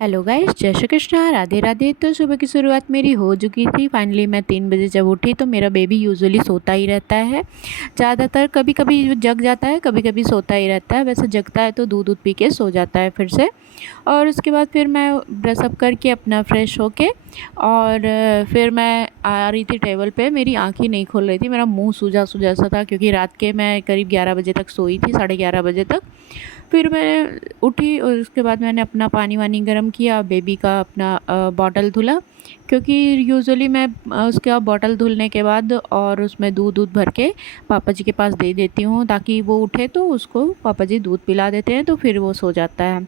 Hello guys, जय श्री कृष्णा, राधे राधे। तो सुबह की शुरुआत मेरी हो चुकी थी। फाइनली मैं 3 बजे जब उठी तो मेरा बेबी यूजुअली सोता ही रहता है ज़्यादातर। कभी कभी वो जग जाता है, कभी कभी सोता ही रहता है। वैसे जगता है तो दूध दूध पी के सो जाता है फिर से। और उसके बाद फिर मैं ब्रशअप करके अपना फ्रेश होके और फिर मैं आ रही थी टेबल पे। मेरी आँख ही नहीं खोल रही थी, मेरा मुंह सूजा सूजा सा था क्योंकि रात के मैं करीब 11 बजे तक सोई थी, 11:30 बजे तक। फिर मैं उठी और उसके बाद मैंने अपना पानी वानी गर्म किया, बेबी का अपना बॉटल धुला क्योंकि यूजुअली मैं उसका बॉटल धुलने के बाद और उसमें दूध दूध भर के पापा जी के पास दे देती हूँ ताकि वो उठे तो उसको पापा जी दूध पिला देते हैं तो फिर वो सो जाता है।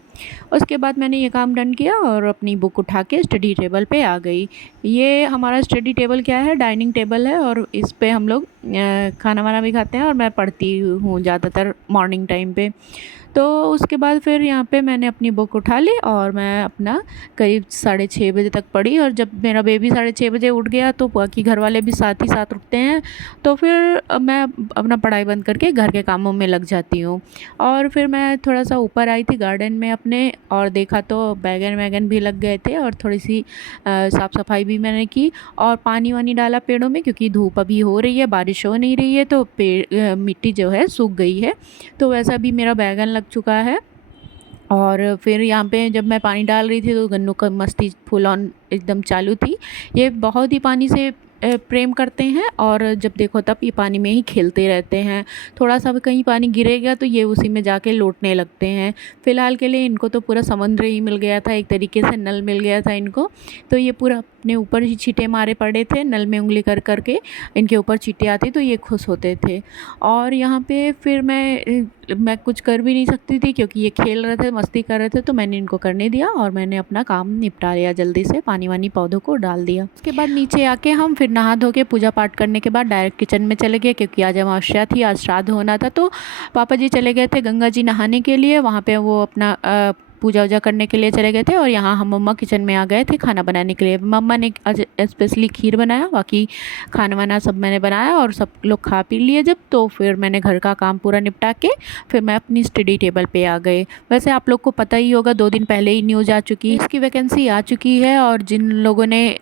उसके बाद मैंने ये काम डन किया और अपनी बुक उठा के स्टडी टेबल पे आ गई। ये हमारा स्टडी टेबल क्या है, डाइनिंग टेबल है और इस पे हम लोग खाना वाना भी खाते हैं और मैं पढ़ती हूँ ज़्यादातर मॉर्निंग टाइम पे। तो उसके बाद फिर यहाँ पे मैंने अपनी बुक उठा ली और मैं अपना करीब 6:30 बजे तक पढ़ी। और जब मेरा बेबी 6:30 बजे उठ गया तो बाकी घर वाले भी साथ ही साथ उठते हैं, तो फिर मैं अपना पढ़ाई बंद करके घर के कामों में लग जाती हूँ। और फिर मैं थोड़ा सा ऊपर आई थी गार्डन में अपने और देखा तो बैगन वैगन भी लग गए थे और थोड़ी सी साफ़ सफाई भी मैंने की और पानी वानी डाला पेड़ों में क्योंकि धूप अभी हो रही है, बारिश हो नहीं रही है तो पेड़ मिट्टी जो है सूख गई है। तो वैसा भी मेरा बैगन लग चुका है। और फिर यहाँ पे जब मैं पानी डाल रही थी तो गन्नू का मस्ती फुल ऑन एकदम चालू थी। ये बहुत ही पानी से प्रेम करते हैं और जब देखो तब ये पानी में ही खेलते रहते हैं। थोड़ा सा भी कहीं पानी गिरेगा तो ये उसी में जाके लौटने लगते हैं। फ़िलहाल के लिए इनको तो पूरा समुद्र ही मिल गया था, एक तरीके से नल मिल गया था इनको। तो ये पूरा अपने ऊपर ही छींटे मारे पड़े थे, नल में उंगली कर करके इनके ऊपर छींटे आती तो ये खुश होते थे। और यहाँ पे फिर मैं कुछ कर भी नहीं सकती थी क्योंकि ये खेल रहे थे, मस्ती कर रहे थे, तो मैंने इनको करने दिया और मैंने अपना काम निपटा लिया जल्दी से, पानी वानी पौधों को डाल दिया। उसके बाद नीचे आके हम फिर नहा धो के पूजा पाठ करने के बाद डायरेक्ट किचन में चले गए क्योंकि आज अमावस्या थी, आज श्राद्ध होना था। तो पापा जी चले गए थे गंगा जी नहाने के लिए, वहाँ पे वो अपना पूजा वूजा करने के लिए चले गए थे और यहाँ हम मम्मा किचन में आ गए थे खाना बनाने के लिए। मम्मा ने आज स्पेशली खीर बनाया, बाकी खाना वाना सब मैंने बनाया और सब लोग खा पी लिए जब, तो फिर मैंने घर का काम पूरा निपटा के फिर मैं अपनी स्टडी टेबल पे आ गए। वैसे आप लोग को पता ही होगा 2 दिन पहले ही न्यूज़ आ चुकी है, इसकी वैकेंसी आ चुकी है और जिन लोगों ने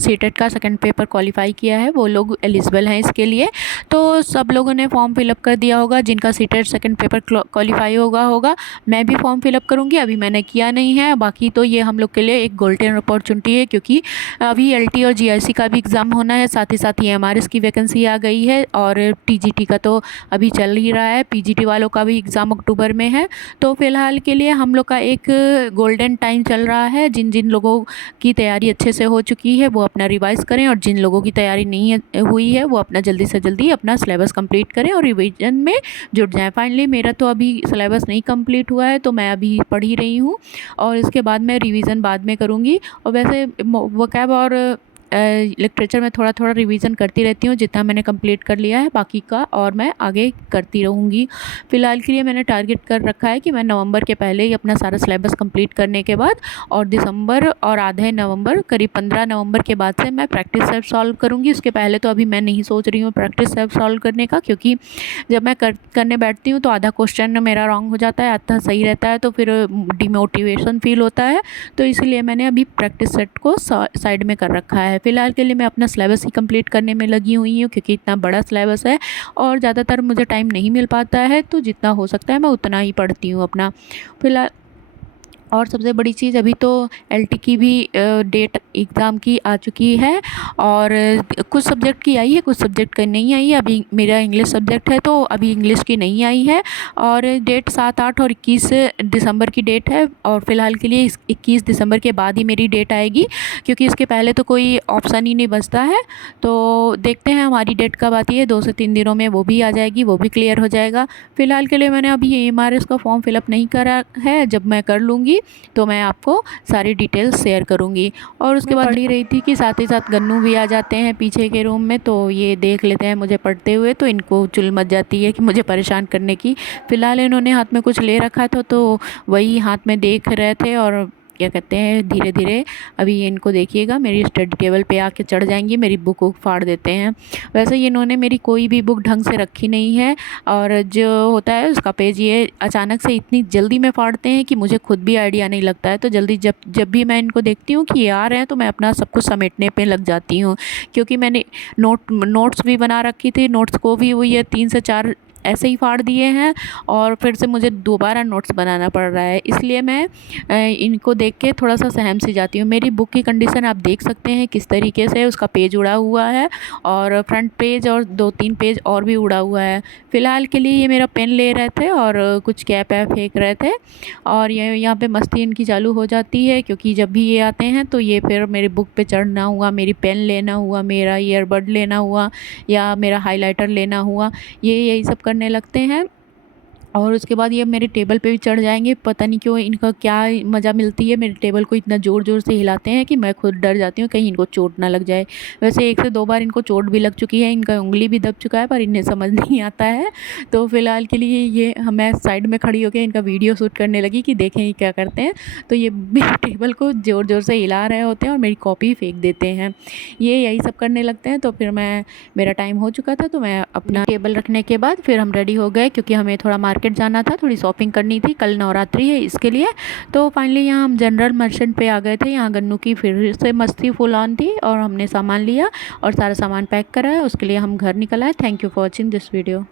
सीटेट का सेकंड पेपर क्वालिफाई किया है वो लोग एलिजिबल हैं इसके लिए। तो सब लोगों ने फॉर्म फिलअप कर दिया होगा, जिनका सीटेट सेकंड पेपर क्वालिफाई होगा। मैं भी फॉर्म फिलअप करूँगी, अभी मैंने किया नहीं है। बाकी तो ये हम लोग के लिए एक गोल्डन अपॉर्चुनिटी है क्योंकि अभी एलटी और जीआईसी का भी एग्ज़ाम होना है, साथ ही साथ एमआरएस की वैकेंसी आ गई है और टीजीटी का तो अभी चल ही रहा है, पीजीटी वालों का भी एग्ज़ाम अक्टूबर में है। तो फ़िलहाल के लिए हम लोग का एक गोल्डन टाइम चल रहा है। जिन जिन लोगों की तैयारी अच्छे से हो चुकी है वो अपना रिवाइज़ करें और जिन लोगों की तैयारी नहीं हुई है वो अपना जल्दी से जल्दी अपना सिलेबस कंप्लीट करें और रिवीजन में जुट जाएं। फाइनली मेरा तो अभी सिलेबस नहीं कंप्लीट हुआ है तो मैं अभी पढ़ ही रही हूँ और इसके बाद मैं रिवीजन बाद में करूँगी। और वैसे वोकैब और लिटरेचर में थोड़ा थोड़ा रिवीजन करती रहती हूँ, जितना मैंने कंप्लीट कर लिया है बाकी का और मैं आगे करती रहूँगी। फ़िलहाल के लिए मैंने टारगेट कर रखा है कि मैं नवंबर के पहले ही अपना सारा सिलेबस कंप्लीट करने के बाद और दिसंबर और आधे नवंबर करीब 15 नवंबर के बाद से मैं प्रैक्टिस सेल्फ सॉल्व करूँगी। उसके पहले तो अभी मैं नहीं सोच रही हूँ प्रैक्टिस सेल्फ सॉल्व करने का, क्योंकि जब मैं करने बैठती हूँ तो आधा क्वेश्चन मेरा रॉन्ग हो जाता है, आधा सही रहता है, तो फिर डिमोटिवेशन फील होता है। तो इसीलिए मैंने अभी प्रैक्टिस सेट को साइड में कर रखा है। फ़िलहाल के लिए मैं अपना सिलेबस ही कंप्लीट करने में लगी हुई हूँ क्योंकि इतना बड़ा सिलेबस है और ज़्यादातर मुझे टाइम नहीं मिल पाता है, तो जितना हो सकता है मैं उतना ही पढ़ती हूँ अपना फ़िलहाल। और सबसे बड़ी चीज़, अभी तो एलटी की भी डेट एग्ज़ाम की आ चुकी है और कुछ सब्जेक्ट की आई है, कुछ सब्जेक्ट की नहीं आई है। अभी मेरा इंग्लिश सब्जेक्ट है तो अभी इंग्लिश की नहीं आई है और डेट 7, 8 और 21 दिसंबर की डेट है और फ़िलहाल के लिए 21 दिसंबर के बाद ही मेरी डेट आएगी क्योंकि इसके पहले तो कोई ऑप्शन ही नहीं बचता है। तो देखते हैं हमारी डेट कब आती है, 2 से 3 दिनों में वो भी आ जाएगी, वो भी क्लियर हो जाएगा। फ़िलहाल के लिए मैंने अभी एमआरएस का फॉर्म फिलअप नहीं करा है, जब मैं कर लूँगी तो मैं आपको सारी डिटेल्स शेयर करूँगी। और उसके बाद पढ़ ही रही थी कि साथ ही साथ गन्नू भी आ जाते हैं पीछे के रूम में, तो ये देख लेते हैं मुझे पढ़ते हुए, तो इनको चुल मच जाती है कि मुझे परेशान करने की। फ़िलहाल इन्होंने हाथ में कुछ ले रखा था तो वही हाथ में देख रहे थे और क्या कहते हैं धीरे धीरे अभी ये इनको देखिएगा मेरी स्टडी टेबल पे आके चढ़ जाएंगी, मेरी बुक को फाड़ देते हैं। वैसे ये इन्होंने मेरी कोई भी बुक ढंग से रखी नहीं है, और जो होता है उसका पेज ये अचानक से इतनी जल्दी में फाड़ते हैं कि मुझे खुद भी आइडिया नहीं लगता है। तो जल्दी जब जब भी मैं इनको देखती हूँ कि ये आ रहे हैं तो मैं अपना सब कुछ समेटने पे लग जाती हूँ, क्योंकि मैंने नोट्स भी बना रखी थी, नोट्स को भी वही 3 से 4 ऐसे ही फाड़ दिए हैं, और फिर से मुझे दोबारा नोट्स बनाना पड़ रहा है। इसलिए मैं इनको देख के थोड़ा सा सहम सी जाती हूँ। मेरी बुक की कंडीशन आप देख सकते हैं किस तरीके से, उसका पेज उड़ा हुआ है और फ्रंट पेज और 2-3 पेज और भी उड़ा हुआ है। फ़िलहाल के लिए ये मेरा पेन ले रहे थे और कुछ कैप ऐप फेंक रहे थे, और ये यहाँ पे मस्ती इनकी चालू हो जाती है, क्योंकि जब भी ये आते हैं तो ये फिर मेरी बुक पे चढ़ना हुआ, मेरी पेन लेना हुआ, मेरा ईयरबड लेना हुआ, या मेरा हाइलाइटर लेना हुआ, ये यही सब करने लगते हैं। और उसके बाद ये मेरे टेबल पे भी चढ़ जाएंगे। पता नहीं क्यों इनका क्या मज़ा मिलती है, मेरे टेबल को इतना ज़ोर ज़ोर से हिलाते हैं कि मैं खुद डर जाती हूँ कहीं इनको चोट ना लग जाए। वैसे 1 से 2 बार इनको चोट भी लग चुकी है, इनका उंगली भी दब चुका है, पर इन्हें समझ नहीं आता है। तो फ़िलहाल के लिए ये मैं साइड में खड़ी होकर इनका वीडियो शूट करने लगी कि देखें ये क्या करते हैं। तो ये मेरे टेबल को ज़ोर ज़ोर से हिला रहे होते हैं और मेरी कॉपी फेंक देते हैं। ये यही सब करने लगते हैं। तो फिर मेरा टाइम हो चुका था, तो मैं अपना टेबल रखने के बाद फिर हम रेडी हो गए, क्योंकि हमें थोड़ा मार्केट जाना था, थोड़ी शॉपिंग करनी थी, कल नवरात्रि है इसके लिए। तो फाइनली यहाँ हम जनरल मर्चेंट पे आ गए थे। यहाँ गन्नू की फिर से मस्ती फुल ऑन थी, और हमने सामान लिया और सारा सामान पैक करा है। उसके लिए हम घर निकल आए। Thank you for watching this video.